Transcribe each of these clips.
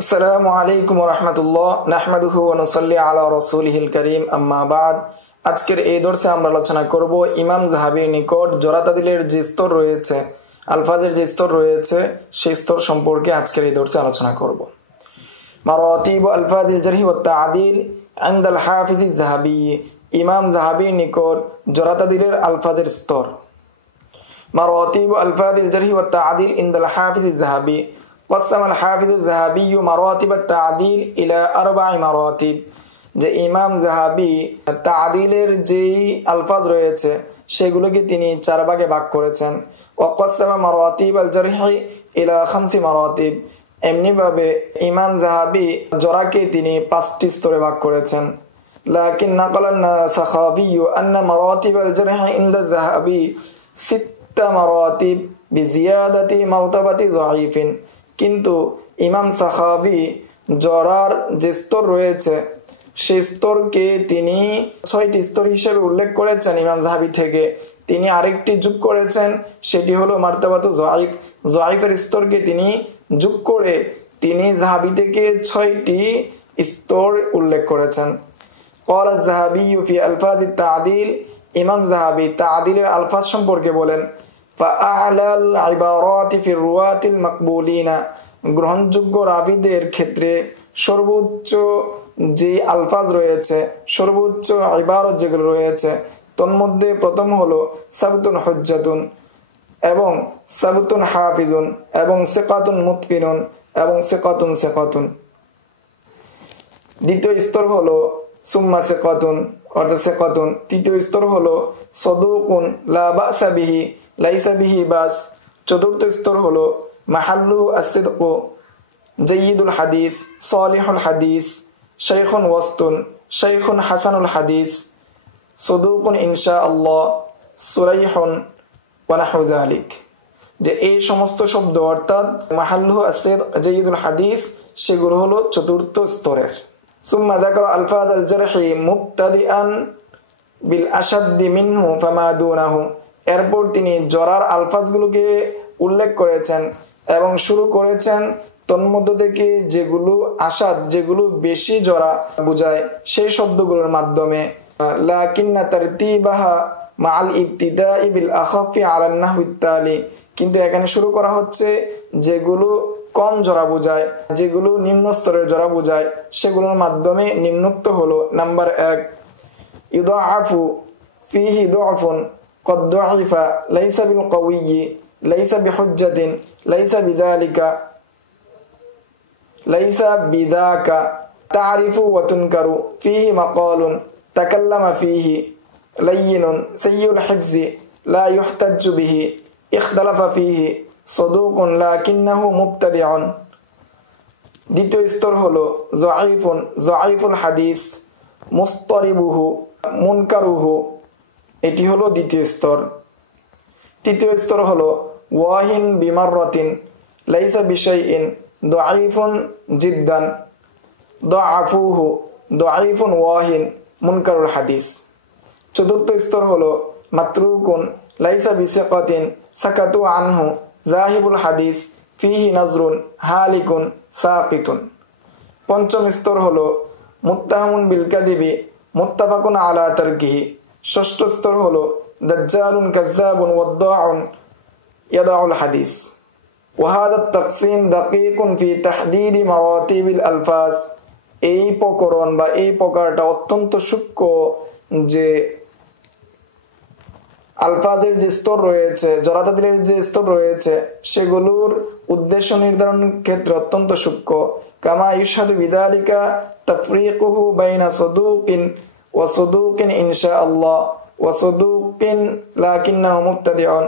আসসালামু আলাইকুম ওয়া রাহমাতুল্লাহ নাহমাদুহু ওয়া নুসাল্লি আলা রাসূলিহিল কারীম আম্মা বাদ। আজকের এই দর্শে আমরা আলোচনা করব ইমাম যাহাবীর নিকট জোড়া তাদিলের যে স্তর রয়েছে, আলফাজের যে স্তর রয়েছে সেই স্তর সম্পর্কে আজকের এই দর্শে আলোচনা করব। মারাতিব আলফাজিল জারহি ওয়া তা'দিল ইনদাল হাফিজ যাহাবী, ইমাম যাহাবীর নিকট জোড়া তাদিলের আলফাজের স্তর। মারাতিব আলফাজিল জারহি ওয়া তা'দিল ইনদাল হাফিজ যাহাবী قسم الحافظ الذهبي مراتب التعديل إلى 4 مراتب। যে ইমাম যাহাবী তা'দিলের যেই আলফাজ রয়েছে সেগুলোকে তিনি 4 ভাগে ভাগ করেছেন। وقسم مراتب الجرح إلى 5 مراتب। এমনি ভাবে ইমাম যাহাবী জরাকে তিনি 5টি স্তরে ভাগ করেছেন। لكن نقل السخاوي أن مراتب الجرح عند الذهبي 6 مراتب بزيادة مرتبة ضعيف। কিন্তু ইমাম সাখাবী জরার যে স্তর রয়েছে সেই স্তরকে তিনি 6টি স্তর হিসেবে উল্লেখ করেছেন। ইমাম যাহাবী থেকে তিনি আরেকটি যোগ করেছেন, সেটি হলো মারতাবাতু যায়িফ। যায়িফের স্তরকে তিনি যোগ করে তিনি যাহাবী থেকে 6টি স্তর উল্লেখ করেছেন। قال الذهبي في ألفاظ التعديل، ইমাম যাহাবী তা'দিলের আলফাজ সম্পর্কে বলেন فأعلى العبارات في الرواة المقبولين، গ্রহণযোগ্য রাবীদের ক্ষেত্রে সর্বোচ্চ যে আলফাজ রয়েছে, সর্বোচ্চ ইবারত যেগুলো রয়েছে তন্মধ্যে প্রথম হলো সাবতুন হুজ্জাতুন এবং সাবতুন হাফিজুন এবং সিকাতুন মুতকিনুন এবং সিকাতুন সিকাতুন। দ্বিতীয় স্তর হলো সুম্মা সিকাতুন অর্থাৎ সিকাতুন। তৃতীয় স্তর হলো সাদুকুন লা বা'সা বিহি লাইসা বিহি বাস। চতুর্থ স্তর হলো মাহাল্লু as-সিদকু জাইয়িদুল হাদিস সালিহুল হাদিস শাইখুন ওয়াসতুন শাইখুন হাসানুল হাদিস সাদুকুন ইনশাআল্লাহ সুরাইহুন ওয়া নাহু যালিক। যে এই সমস্ত শব্দ অর্থাৎ মাহাল্লু as-সিদক জাইয়িদুল হাদিস সেগুলো হলো চতুর্থ স্তরের। সুম্মা যাকারা আলফাজ আল-জারহি মুবতাদিআন বিল আশাদ্দি মিনহু ফামা দুনাহু। এরপর তিনি জরার আলফাজগুলোকে উল্লেখ করেছেন এবং শুরু করেছেন তন্মধ্য থেকে যেগুলো আসাদ, যেগুলো বেশি জরা বোঝায় সেই শব্দগুলোর মাধ্যমে। লাকিন্না তারতিবাহা মাআল ইবতিদাই বিল আখাফি আলা নাহউত তালি। কিন্তু এখানে শুরু করা হচ্ছে যেগুলো কম জরা বোঝায়, যেগুলো নিম্ন স্তরের জরা বোঝায় সেগুলোর মাধ্যমে। নিম্নোক্ত হলো নাম্বার 1 ইউদাআফু ফিহি দুআফুন قد ضعف ليس بالقوي ليس بحجة ليس بذلك ليس بذاك تعرف وتنكر فيه مقال تكلم فيه لين سيء الحفظ لا يحتج به اختلف فيه صدوق لكنه مبتدع। দ্বিতীয় স্তর হলো যায়িফুন যায়িফুল হাদিস মুস্তারিবুহু মুনকারুহু, এটি হলো দ্বিতীয় স্তর। তৃতীয় স্তর হলো ওয়াহিন বিমাররাতিন লাইসা বিশাইইন দাঈফুন জিদ্দান দাআফুহু দাঈফুন ওয়াহিন মুনকারুল হাদিস। চতুর্থ স্তর হলো মাতরুকুন লাইসা বিসিকাতিন সাকাতু আনহু জাহিবুল হাদিস ফিহি নাজরুন হালিকুন সাকিতুন। পঞ্চম স্তর হলো মুত্তাহামুন বিল কাযিবি মুত্তাফাকুন আলা তারকিহি। ষষ্ঠ স্তর হলো দাজ্জালুন কাজ্জাবুন ওয়াদ্দাউন ইয়াদাউল হাদিস। ওয়াহাদা তাকসিম দাকিকুন ফি তাহদিদি মারাতিবিল আলফাজ। এই প্রকরণ বা এই প্রকারটা অত্যন্ত সূক্ষ্ম, যে আলফাজের যে স্তর রয়েছে, জরা তাদিলের যে স্তর রয়েছে সেগুলোর উদ্দেশ্য নির্ধারণের ক্ষেত্রে অত্যন্ত সূক্ষ্ম। কামা ইউশহাদু বিযালিকা তাফরিকুহু বাইনা সাদুকিন ওয়া সাদুকিন ইনশাআল্লাহ ওয়া সাদুকিন লাকিন্নাহু মুবতাদিউন।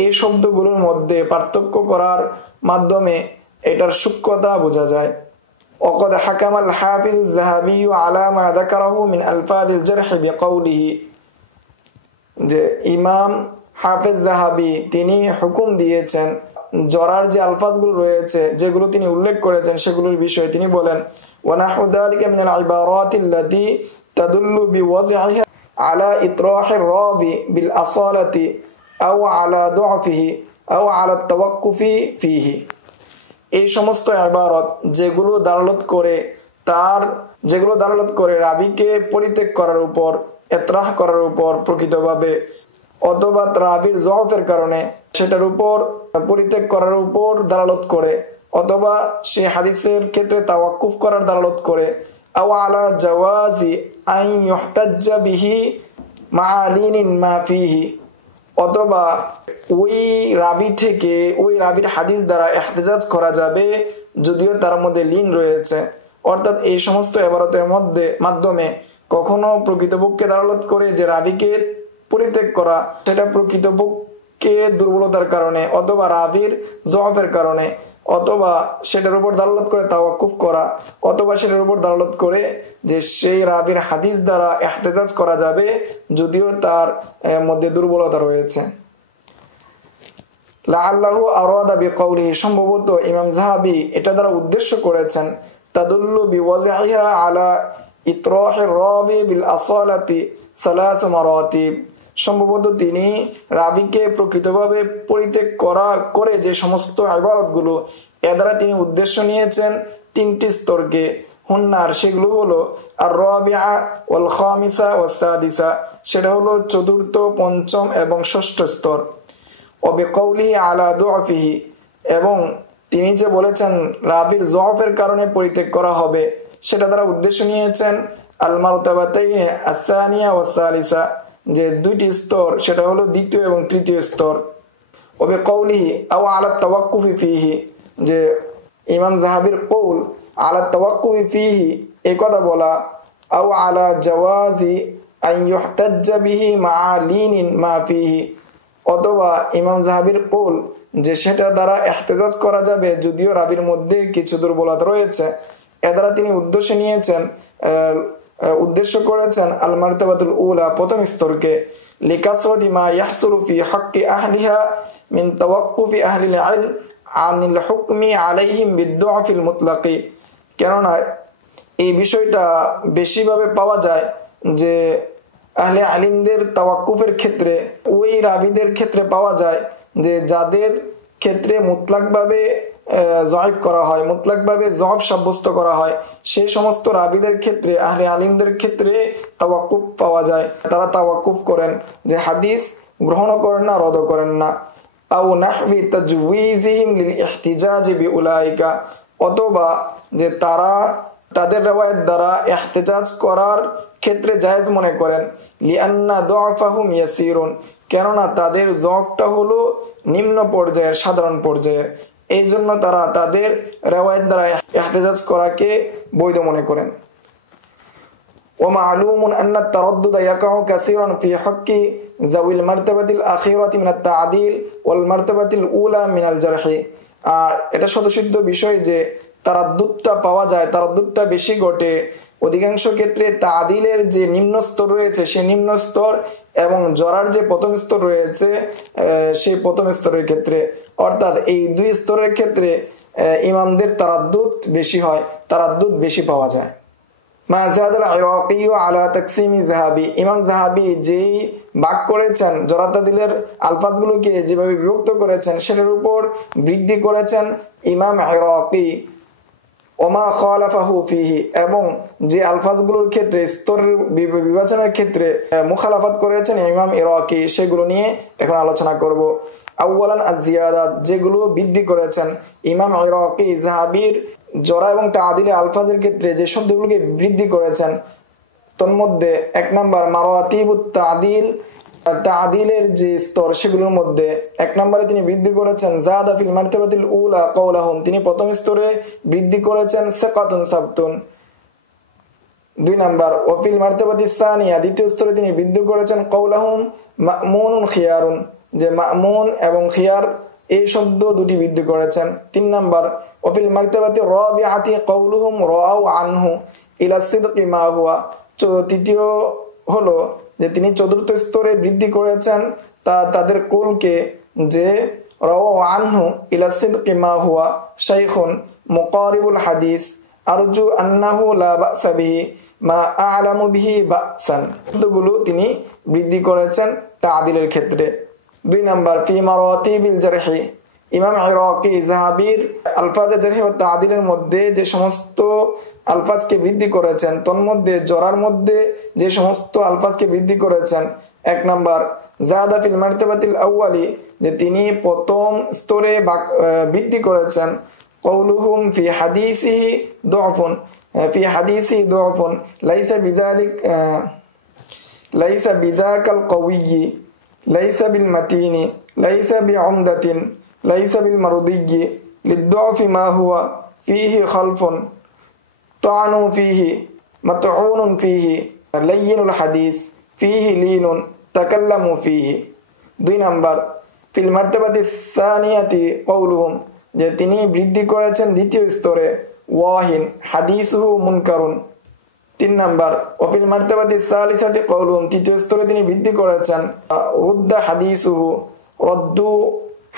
এই শব্দগুলোর মধ্যে পার্থক্য করার মাধ্যমে এটার সূক্ষ্মতা বোঝা যায়। ওয়াকাদ হাকামাল হাফিজ আয-যাহাবী আলা মা যাকারাহু মিন আলফাজিল জারহ বিকাউলিহি। যে ইমাম হাফেজ যাহাবী তিনি হুকুম দিয়েছেন জরার যে আলফাজগুলো রয়েছে যেগুলো তিনি উল্লেখ করেছেন সেগুলোর বিষয়ে তিনি বলেন ওয়া নাহু যালিকা মিনাল ইবারাতিল্লাতী তাদুল্লু বিওয়াযইহা আলা ইতরাহির রাবি বিল আসালাতি আও আলা দুআফিহি আও আলা তাওয়াক্কুফি ফিহি। এই সমস্ত ইবারত যেগুলো দালালত করে রাবীকে পরিত্যাগ করার উপর, ইতরাহ করার উপর প্রকৃতভাবে, অথবা রাবীর যফের কারণে সেটার উপর পরিত্যাগ করার উপর দালালত করে, অথবা সে হাদিসের ক্ষেত্রে তাওয়াক্কুফ করার দালালত করে, আও আলা জাওয়াজি আন ইহতাজ্জা বিহি মা লিনিন মা ফিহি, অথবা ওই রাবীর হাদিস দ্বারা ইহতিজাজ করা যাবে যদিও তার মধ্যে লিন রয়েছে। অর্থাৎ এই সমস্ত ইবারতের মাধ্যমে কখনো প্রকৃতপক্ষে দালালত করে যে রাবীকে পরিত্যাগ করা সেটা প্রকৃতপক্ষে দুর্বলতার কারণে, অথবা রাবীর যফের কারণে, অথবা সেটার উপর দালালত করে তাওয়াক্কুফ করা, অথবা সেটার উপর দালালত করে যে সেই রাবীর হাদিস দ্বারা ইহতিজাজ করা যাবে যদিও তার মধ্যে দুর্বলতা রয়েছে। লাআল্লাহু আরাদা বিকাউলিহি, সম্ভবত ইমাম যাহাবী এটা দ্বারা উদ্দেশ্য করেছেন তাদুল্লু বিওয়াজিহা আলা ইতরাহির রাবি বিল আসালাতি সালাসু মারাতিব, সম্ভবত তিনি রাবীকে প্রকৃতভাবে পরিত্যাগ করে যে সমস্ত ইবারতগুলো এ দ্বারা তিনি উদ্দেশ্য নিয়েছেন তিনটি স্তরকে। হুন্নার, সেগুলো হলো আর রাবিআ ওয়াল খামিসা ওয়াস সাদিসা, সেটা হলো চতুর্থ, পঞ্চম এবং ষষ্ঠ স্তর। ও বিকাউলিহি আলা দুআফিহি, এবং তিনি যে বলেছেন রাবীর যফের কারণে পরিত্যাগ করা হবে সেটা দ্বারা উদ্দেশ্য নিয়েছেন আল মারতাবাতাইন আস-সানিয়া ওয়াস সালিসা, যে দুইটি স্তর, সেটা হলো দ্বিতীয় এবং তৃতীয় স্তর। ও বিকাউলিহি আও আলা তাওয়াক্কুফি ফিহি, যে ইমাম যাহাবীর কৌল আলা তাওয়াক্কুফি ফিহি এই কথা বলা, আও আলা জাওয়াজি আন ইহতাজ্জা বিহি মা লিনিন মা ফিহি, অথবা ইমাম যাহাবীর কৌল যে সেটা দ্বারা ইহতিজাজ করা যাবে যদিও রাবীর মধ্যে কিছু দুর্বলতা রয়েছে। এ দ্বারা তিনি উদ্দেশ্য করেছেন আল মারতাবাতুল উলা, প্রথম স্তরকে, লিকাসরাতি মা ইয়াহসুলু ফি হাক্কি আহলিহা মিন তাওয়াক্কুফি আহলিল ইলম আনিল হুকমি আলাইহিম বিদ-দুআফিল মুতলাকি, কেননা এই বিষয়টা বেশিভাবে পাওয়া যায় যে আহলে আলিমদের তাওয়াক্কুফের ক্ষেত্রে, ওই রাবীদের ক্ষেত্রে পাওয়া যায় যে যাদের ক্ষেত্রে মুতলাকভাবে যঈফ করা হয়, মুতলাকভাবে যঈফ সাব্যস্ত করা হয়, সেই সমস্ত রাবীদের ক্ষেত্রে, আহলে আলিমদের ক্ষেত্রে তাওয়াক্কুফ পাওয়া যায়। তারা তাওয়াক্কুফ করেন যে হাদিস গ্রহণ করেন না, রদ করেন না। আও নাহবি তাজউইজিহিম লিল ইহতিজাজ বিউলাইকা, অথবা যে তারা তাদের রওয়ায়াত দ্বারা ইহতিজাজ করার ক্ষেত্রে জায়েজ মনে করেন, লিআন্না দুআফাহুম ইয়াসিরুন, কেননা তাদের যফটা হলো নিম্ন পর্যায়ের, সাধারণ পর্যায়ের, এই জন্য তারা তাদের রওয়ায়াত দ্বারা ইহতিজাজ করাকে বৈধ মনে করেন। ومعلوم أن التردد يقع كثيرا في حق ذوي المرتبة الأخيرة من التعديل والمرتبة الأولى من الجرح, আর এটা শতসিদ্ধ বিষয় যে তারাদ্দুদটা পাওয়া যায়, তারাদ্দুদটা বেশি ঘটে অধিকাংশ ক্ষেত্রে তাদিলের যে নিম্ন স্তর রয়েছে সেই নিম্ন স্তর এবং জরার যে প্রথম স্তর রয়েছে সেই প্রথম স্তরের ক্ষেত্রে, অর্থাৎ এই দুই স্তরের ক্ষেত্রে ইমামদের তারাদ্দুদ বেশি হয়, তারাদ্দুদ বেশি পাওয়া যায়। মা যাদাল ইরাকি আলা তাকসিমি যাহাবী, ইমাম যাহাবী যেই ভাগ করেছেন জরাতাদিলের আলফাজগুলোকে যেভাবে বিভক্ত করেছেন সেটার উপর বৃদ্ধি করেছেন ইমাম ইরাকি। ওমা খালাফাহু ফিহি, এবং যে আলফাজগুলোর ক্ষেত্রে স্তরের বিবেচনার ক্ষেত্রে মুখালাফাত করেছেন ইমাম ইরাকি, সেগুলো নিয়ে এখন আলোচনা করব। আউয়ালান আজ-জিয়াদাত, যেগুলো বৃদ্ধি করেছেন ইমাম ইরাকি যাহাবীর জরা এবং তাদিলের আলফাজের ক্ষেত্রে যে শব্দগুলোকে বৃদ্ধি করেছেন, তন্মধ্যে এক নাম্বার মারাতিবুত তাদিল, তাদিলের যে স্তর সেগুলোর মধ্যে এক নম্বরে তিনি বৃদ্ধি করেছেন জাদা ফিল মারতাবাতিল উলা কাওলাহুম, তিনি প্রথম স্তরে বৃদ্ধি করেছেন সিকাতুন সাবতুন। দুই নাম্বার ওয়াফিল মারতাবাতিস সানিয়া, দ্বিতীয় স্তরে তিনি বৃদ্ধি করেছেন কাওলাহুম মা'মুনুন খিয়ারুন, যে মা'মুন এবং খিয়ার এই শব্দ দুটি বৃদ্ধি করেছেন। তিন নাম্বার ওয়াফিল মারতাবাতির রাবিআতি কাওলুহুম রাআউ আনহু ইলা সিদকি মা হুয়া, তৃতীয় হলো যে তিনি চতুর্থ স্তরে বৃদ্ধি করেছেন তাদের কুলকে যে রাও আনহু ইলা সিদকি মা হুয়া শাইখুন মুকারিবুল হাদিস আরজু আন্নাহু লা বা'সা বিহি মা আ'লামু বিহি বা'সান, শব্দগুলো তিনি বৃদ্ধি করেছেন তাদিলের ক্ষেত্রে। দুই নাম্বার ফি মারাতিবিল জারহি, ইমাম ইরাকি যাহাবির আলফাজে জারহি ওয়া তা'দিলের মধ্যে যে সমস্ত আলফাজকে বৃদ্ধি করেছেন, তন্মধ্যে জরার মধ্যে যে সমস্ত আলফাজকে বৃদ্ধি করেছেন, 1 নাম্বার জাদা ফিল মারতাবাতিল আউয়ালি, যে তিনি প্রথম স্তরে বৃদ্ধি করেছেন, কওলুহুম ফি হাদিসিহি দু'ফুন লাইসা বিযাকাল কওয়ি লাইসা বিল মাতিনি লাইসা বিউমদাতিন লাইসা বিল মারদিয়্যি লিদ-দু'ফি মা হুয়া ফিহি খালফুন তা'নু ফিহি মাত'উনুন ফিহি লাইয়িনুল হাদিস ফিহি লিনুন তাকাল্লামু ফিহি। 2 নাম্বার ফিল মারতাবাতি সানিয়াতি কওলুহুম, যে তিনি বৃদ্ধি করেছেন দ্বিতীয় স্তরে, ওয়াহিন হাদিসুহু মুনকারুন। 3 নাম্বার ওফিল মারতাবাতি সালিসাতি কওলুহুম, তৃতীয় স্তরে তিনি বৃদ্ধি করেছেন রুদ্দা হাদিসুহু রদ্দু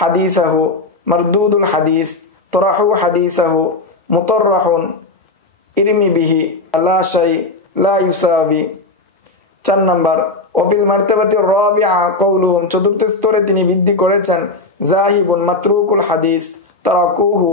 হাদিসাহু মারদুদুল হাদিস তরাহু হাদিসাহু মুতাররাহুন ইরমি বিহি লা শাই লা ইউসাবি। 4 নাম্বার ওফিল মারতাবাতি রাবিআ কওলুহুম, চতুর্থ স্তরে তিনি বৃদ্ধি করেছেন জাহিবুন মাতরুকুল হাদিস তারাকুহু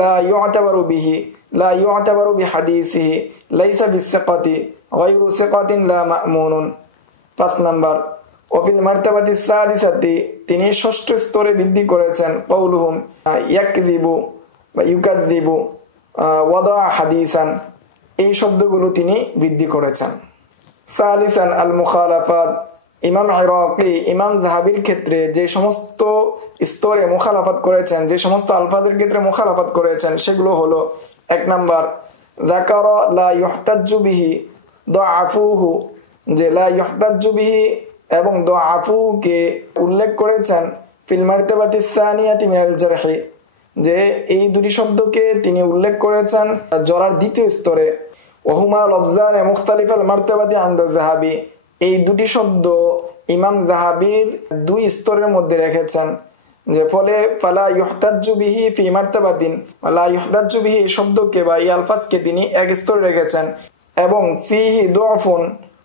লা ইউ'তাবারু বিহি লা ইউ'তাবারু বিহাদিসিহি লাইসা বিসিকাতি গায়রু সিকাতিন লা মা'মুনুন। 5 নাম্বার ওফিল মারতাবাতি সাদিসাতি, তিনি ষষ্ঠ স্তরে বৃদ্ধি করেছেন কওলুহুম ইয়াকযিবু বা ইউকাযযিবু ওয়াদা হাদিসান, এই শব্দগুলো তিনি বৃদ্ধি করেছেন। সালিসান আল মুখালাফাত, ইমাম ইরাকি ইমাম যাহাবির ক্ষেত্রে যে সমস্ত স্তরে মুখালাফাত করেছেন, যে সমস্ত আলফাজের ক্ষেত্রে মুখালাফাত করেছেন, সেগুলো হলো 1 নাম্বার যাকারা লা ইহতাজ্জু বিহি দাআফুহু, যে লা ইহতাজ্জু বিহি এবং দাআফুকে উল্লেখ করেছেন ফিল মারতাবাতি সানিয়াতি মিনাল জারহি, যে এই দুটি শব্দকে তিনি উল্লেখ করেছেন জরার দ্বিতীয় স্তরে। ওহুমা লফজান মুখতালিফাল মারতাবাতি আনদা যাহাবি, এই দুটি শব্দ ইমাম যাহাবির 2 স্তরের মধ্যে রেখেছেন, যে ফলে ফালা ইহতাজ্জু বিহি ফি মারতাবাতিন, লা ইহতাজ্জু বিহি এই শব্দকে বা এই আলফাজকে তিনি 1 স্তরে রেখেছেন, এবং ফিহি দু'ফুন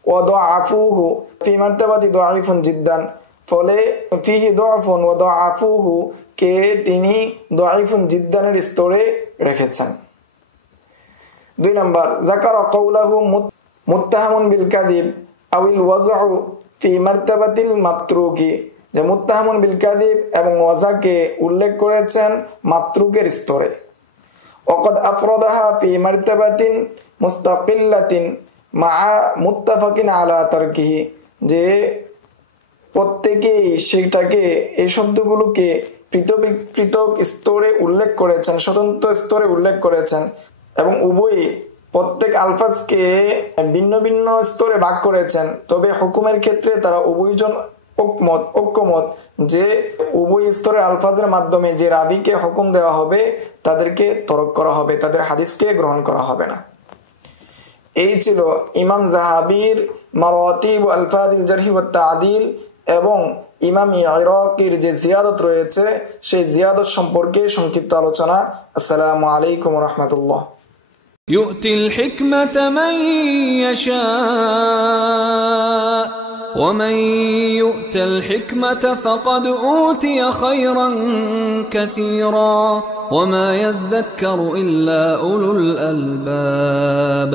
ওয়া দুআফুহু ফি মারতাবাতি দুআইফুন জিদ্দান, ফলে ফিহি দু'ফুন ওয়া দুআফুহু কে তিনি দুআইফুন জিদ্দানের স্তরে রেখেছেন। 2 নাম্বার যাকারা কওলাহু মুত্তাহামুন বিল কাযিব আউল ওয়াজউ ফি মারতাবাতিল মাতরুকি, যে মুত্তাহামুন বিল কাযিব এবং ওয়াজাকে উল্লেখ করেছেন মাতরুকের স্তরে। ওয়াকাদ আফরাদাহা ফি মারতাবাতিন মুস্তাকিল্লাতিন মা মুত্তাফাকিন আলা তারকিহি, যে প্রত্যেকেই সেটাকে এই শব্দগুলোকে পৃথক পৃথক স্তরে উল্লেখ করেছেন, স্বতন্ত্র স্তরে উল্লেখ করেছেন, এবং উভয়ই প্রত্যেক আলফাজকে ভিন্ন ভিন্ন স্তরে ভাগ করেছেন। তবে হুকুমের ক্ষেত্রে তারা উভয়জন ঐক্যমত যে উভয় স্তরের আলফাজের মাধ্যমে যে রাবিকে হুকুম দেওয়া হবে তাদেরকে তরক করা হবে, তাদের হাদিসকে গ্রহণ করা হবে না। এই ছিল ইমাম যাহাবির মারাতিব আলফাজিল জারহি ওয়া তা'দিল এবং ইমাম ইরাকির যে জিয়াদত রয়েছে সেই জিয়াদত সম্পর্কে সংক্ষিপ্ত আলোচনা। আসসালামু আলাইকুম ওয়া রাহমাতুল্লাহ। يؤتي الحكمة من يشاء ومن يؤت الحكمة فقد أوتي خيرا كثيرا وما يذكر إلا أولو الألباب.